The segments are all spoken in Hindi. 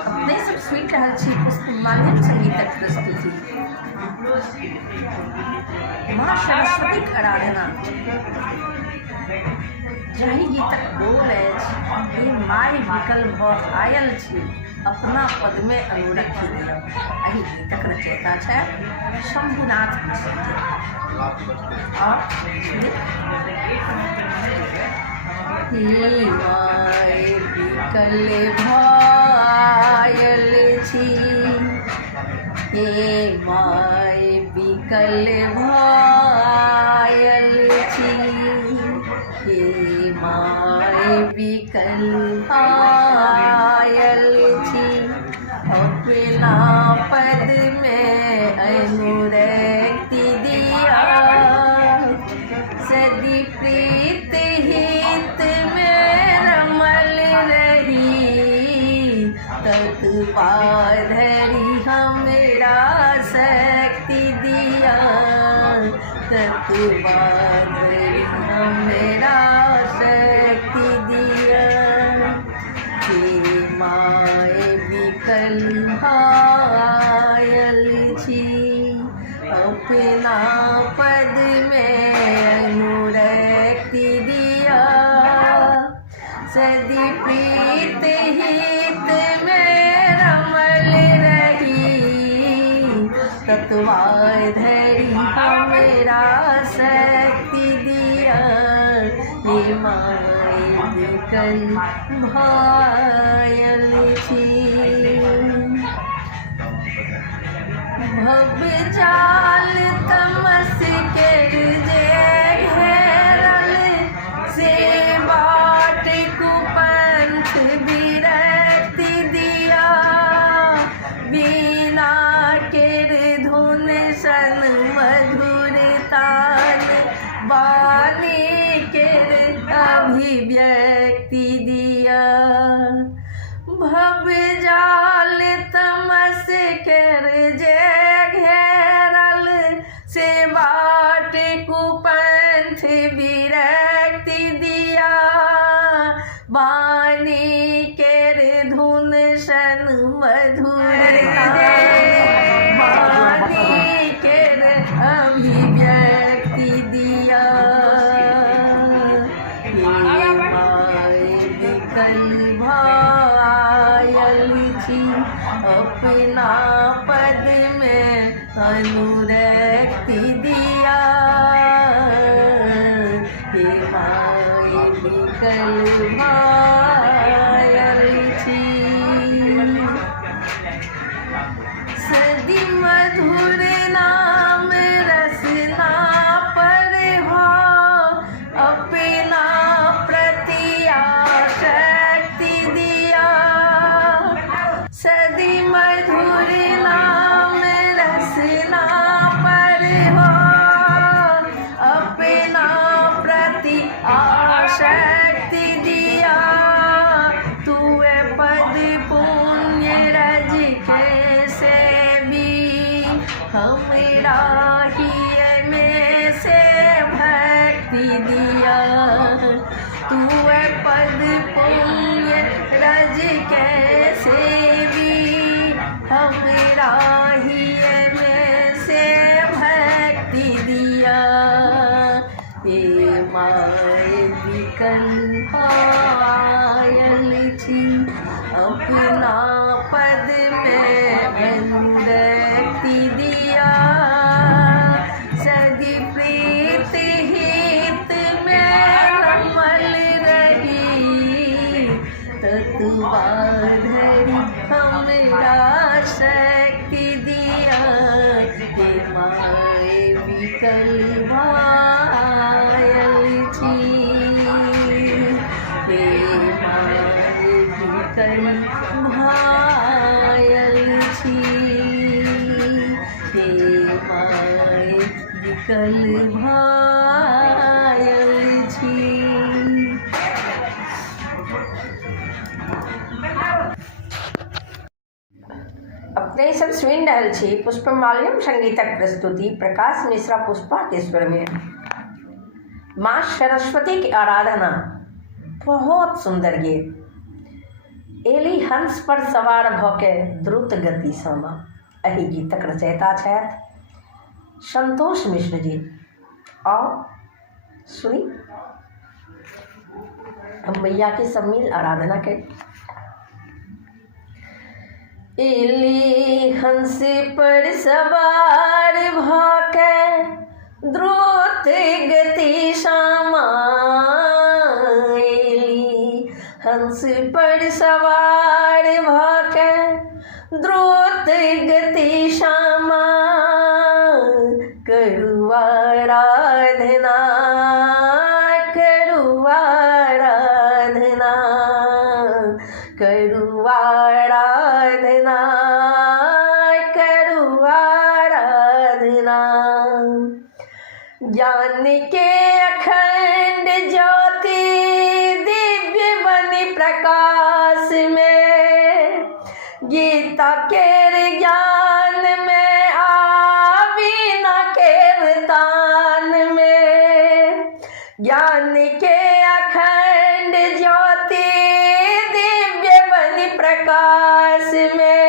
अपने सब स्वीट रहल छी पुष्पमाल्यम संगीतक प्रस्तुति माँ सरस्वतीक आराधना। जाहि गीतक बोल अछि हे माय बिकल भऽ आयल छी अपना पद में अनुरक्षित। एहि गीतक रचयिता छथि शंभुनाथ मिश्र जी। हे माय बिकल भायल छी, हे माय बिकल भायल छी, हे माय बिकल भायल छी। अपना पद में अनुरक्ति दिया, सदी प्रीत हित में रमल रही। तत्पाधरी हमरा शक्ति दिया, तत्पाधरी हमरा शक्ति दिया। हे माय बिकल भायल छी, अपना पद में अनुरक्ति दिया, सदी प्रीत हित में रमल रही। तत्वाधरी हमरा शक्ति दिया, हे माय बिकल भायल छी। भव जाल तमस केर जे घेरल, से बाट कुपंथ विरक्ति दिया। बीना केर धुन सन मधुर तान, वाणी केर अभिव्यक्ति दिया। भव जाल तमस केर जे घेरल, से बाट कुपंथ विरक्ति दिया। वाणी केर धुन सन मधुर वाणी केर अभिव्यक्ति दिया। हे माय बिकल भायल छी, अपना पद में अनुरक्ति दिया। हे माय बिकल भायल छी। सदी मधुर नाम रसना पर हो, अपना प्रति आसक्ति दिया। सदी मधुर नाम रसना पर हो, अपना प्रति आसक्ति दिया। तू पद पुण्य रज के सेवी, हमरा हिय में से भक्ति दिया। तू पद पुण्य रज के सेवी, हमरा हिय में से भक्ति दिया। हे माय बिकल भायल छी, अपना पद में अनुरक्ति दिया। सदी प्रीत हित में रमल रही। तत्वाधरी हमरा शक्ति दिया। हे माय बिकल भायल छी, हे माय बिकल भायल छी, हे माय बिकल भायल छी। अपने सब सुनि रहल छी पुष्पमाल्यम संगीतक प्रस्तुति प्रकाश मिश्रा पुष्पा के स्वर में। माँ सरस्वती की आराधना, बहुत सुंदर गीत। एली हंस पर सवार भ के द्रुत गति समा। एहि गीतक रचयिता छथि संतोष मिश्र जी। आओ सुनी हम मैया की सब मिल आराधना करें। एली हंस पर सवार भके द्रुत गति श्यामा। एली हंस पर सवार भके द्रुत गति श्यामा। करू आराधना करू आराधना करू आराधना करू आराधना। ज्ञान के अखंड ज्योति दिव्य बनी प्रकाश में। गीता के ज्ञान में आवी न कीर्तन में। ज्ञान के अखंड ज्योति दिव्य बनी प्रकाश में।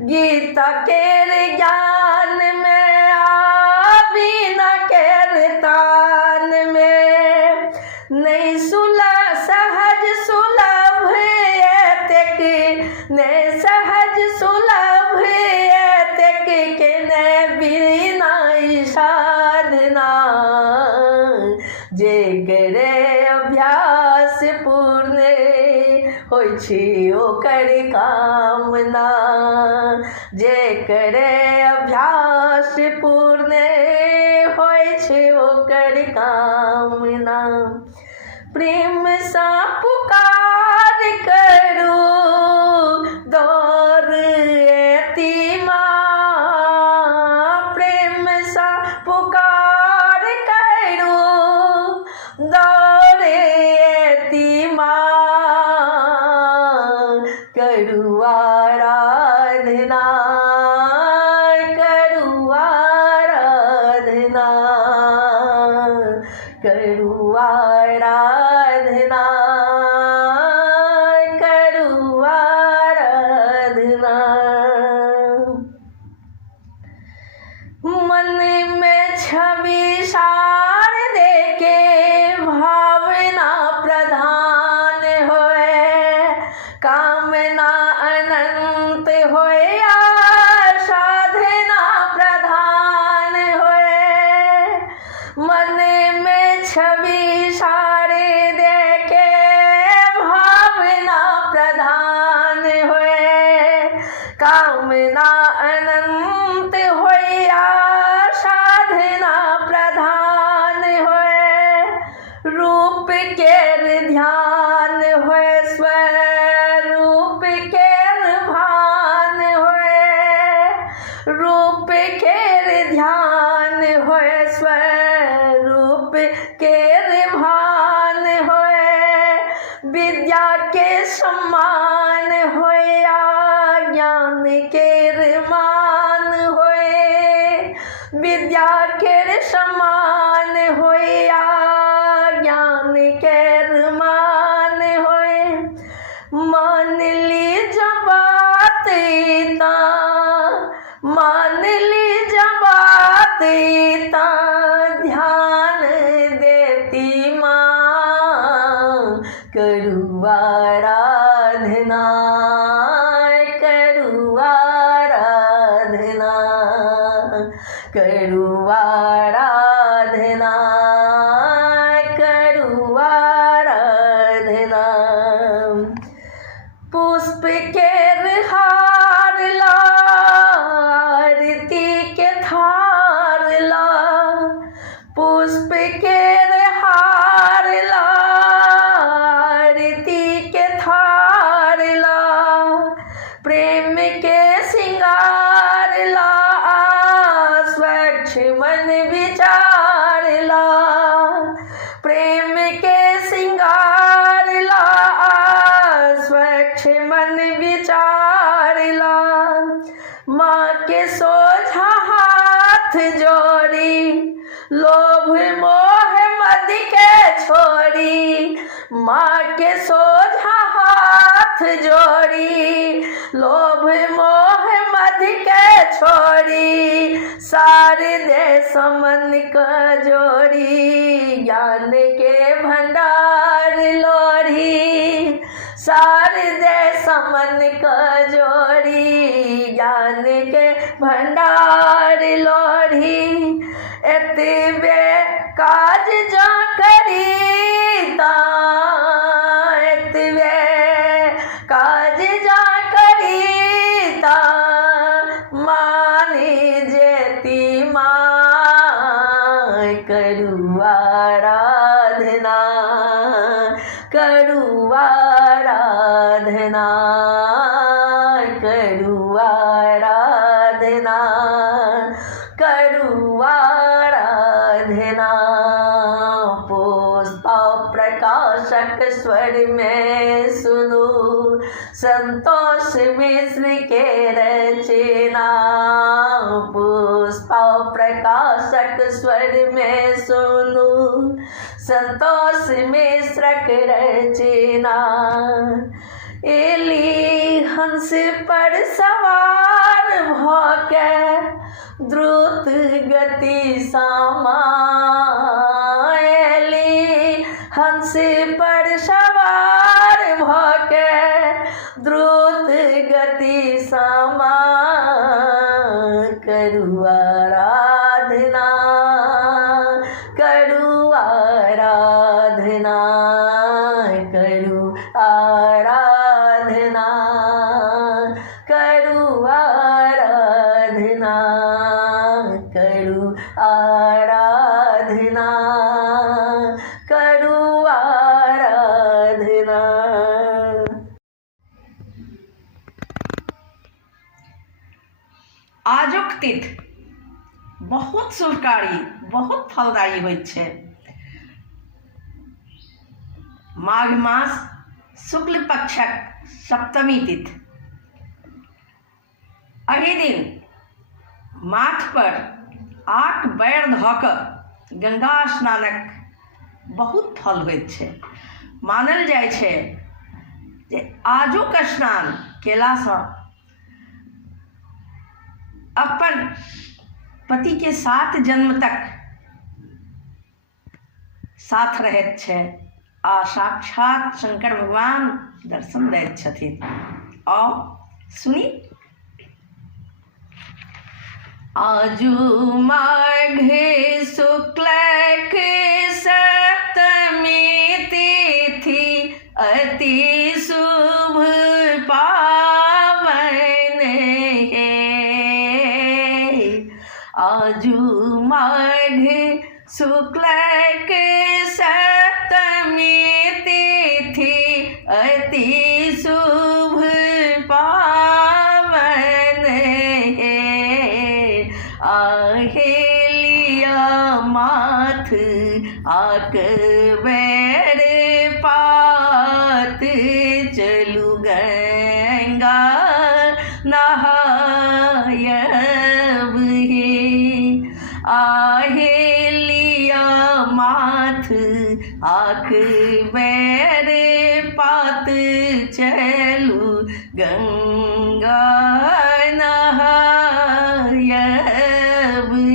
गीता के ज्ञान में आवी न कीर्तन में। नहीं सहज सुलभ एतेक ने सहज सुलभ एतेक के ने बिना साधना। जे करे अभ्यास पूर्ण होय छै ओकर कामना। जे करे अभ्यास पूर्ण होय छै ओकर कामना। प्रेम सा पुकार करू दौर एती माँ। प्रेम सा पुकार करू दौर एती माँ। करू आराधना करू आराधना करू आराधना करू आराधना। मन में छवि सार देके भावना प्रधान होए। कामना अनंत होए साधना प्रधान होए। मन में छवि सारे देके भावना प्रधान होए। कामना अनंत होया साधना प्रधान होए। रूप के ध्यान होए स्वरूप के भान होए। रूप के ध्यान होए स्वरूप के भान होए। विद्या के सम्मान होया ज्ञान के मान होए। विद्या के सम्मान होया ज्ञान के मान होए। मान ली जब बात ता मान ली जब बात ता ध्यान देती माँ। करू आराधना करू आराधना करू आराधना करू आराधना। पुष्प के हार ला आरती के थार ला। पुष्प के हार ला आरती के थार ला। प्रेम के सिंगार ला स्वच्छ मन विचार ला। प्रेम के सिंगार ला स्वच्छ मन विचार ला। माँ के सोझा हाथ जोड़ी लोभ मोह मद के छोड़ी। माँ के सोझा हाथ जोड़ी, लोभ मोह मद के छोड़ी, शारदे समन का जोड़ी, ज्ञान के भंडार लोढ़ी, शारदे समन का जोड़ी, ज्ञान के भंडार लोढ़ी, एतबे काज जो करी ता, एतबे काज जो करी ता, मानी जेती माँ करू आराधना, करू आराधना, करू आराधना, करू आराधना। पुष्प प्रकाशक स्वर में सुनो, संतोष मिश्र के रचना, पुष्प प्रकाशक स्वर में सुनो, संतोष मिश्र के रचना। एली हंस पर सवार भके द्रुत गति सामा, एली हंस पर सवार भके द्रुत गति सामा, करू आराधना, करू आराधना, करू आराधना, करू आराधना, करू आराधना, करू आराधना। आजुक तिथि बहुत शुभकारी, बहुत फलदायी होइत छै। माघ मास शुक्ल पक्षक सप्तमी तिथि। एहि दिन माथ पर आक बैर धऽ कऽ गंगा स्नानक बहुत फल होइत छै। मानल जाइ छै जे आजुक स्नान केलासँ अपन पति के 7 जन्म तक साथ रहैत छै आ साक्षात शंकर भगवान दर्शन दैत छथिन। आओ सुनी। आजू माघ शुक्लक सप्तमी तिथि, अति शुभ पावन है। आजू माघ शुक्लक सप्तमी तिथि, अति शुभ पावन है। आहेलिया माथ आक बैर पात, चलू गंगा नहायब हे। आहेलिया माथ आक बैर पात, चलू गंगा नहायब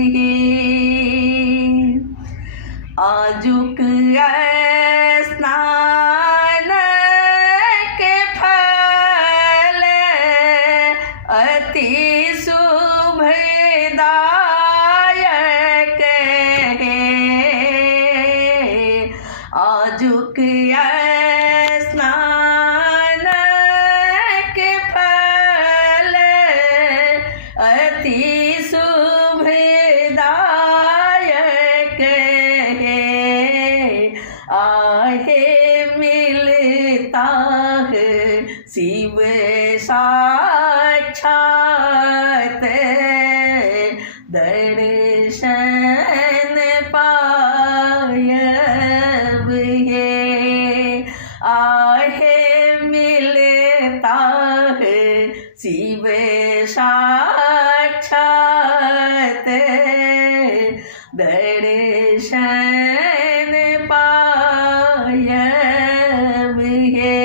हे। आजुक स्नान के फल, अति शुभदायक है। आजुक स्नान के फल, अति शुभदायक है। आहे मिलता है शिव साक्षात, दर्शन पायब है। आहे मिलता है शिव साक्षात, दर्शन पायब है।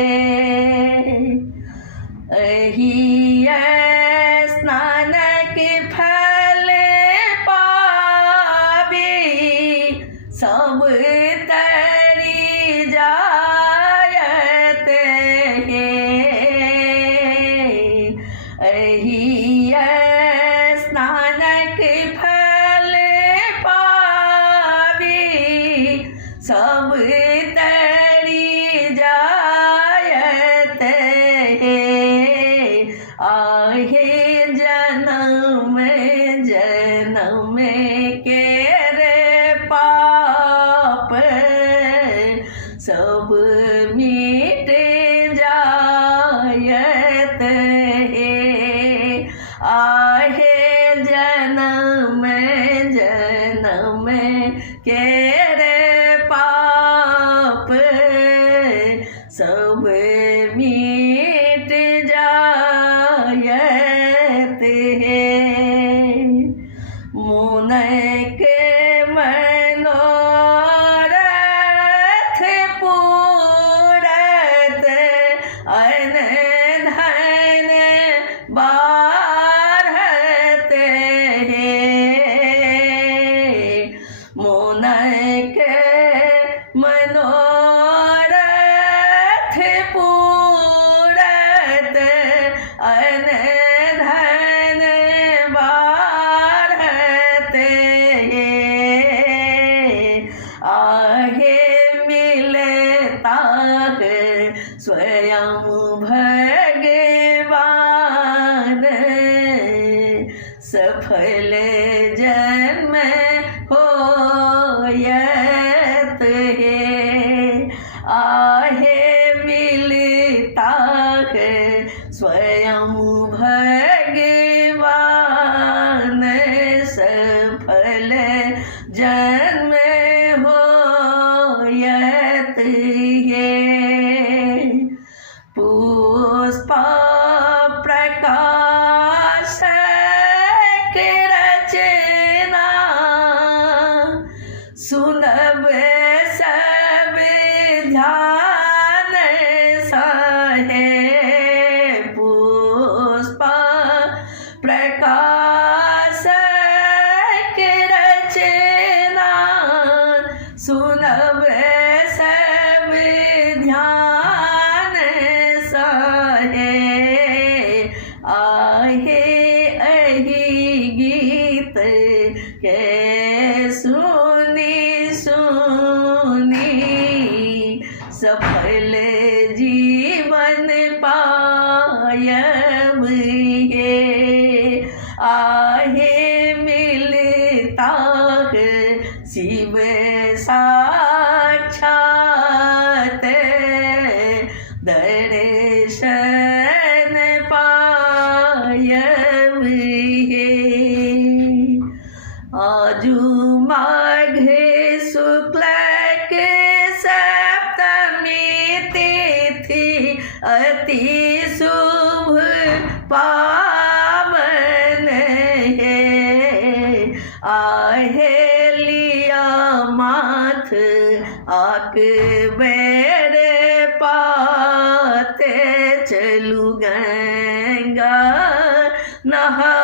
मिट जायत है। मुनक मनोरथ पूरत अन धन बारत है। मुनक मनोरथ पूरत अन धन बारत है। आहे मिलता है स्वयं भगवान, सफल जन्म होयत है। आहे मिलता है स्वयं भगवान, सफल जन्म होयत है। पुष्प प्रकाशक रचना सुनब सब ध्यान सहे। पुष्प प्रकाशक रचना सुनब सब ध्यान सहे। आहे अहि गीत के सुनी सुनी, सफल जीवन पायब है। आहे मिलता है शिव साक्षात, दर्शन पायब है। आजू माघ शुक्ल के सप्तमी तिथि अति शुभ पावन है। आहे लिया माथ आक बेर पाते, चलू गंगा नहा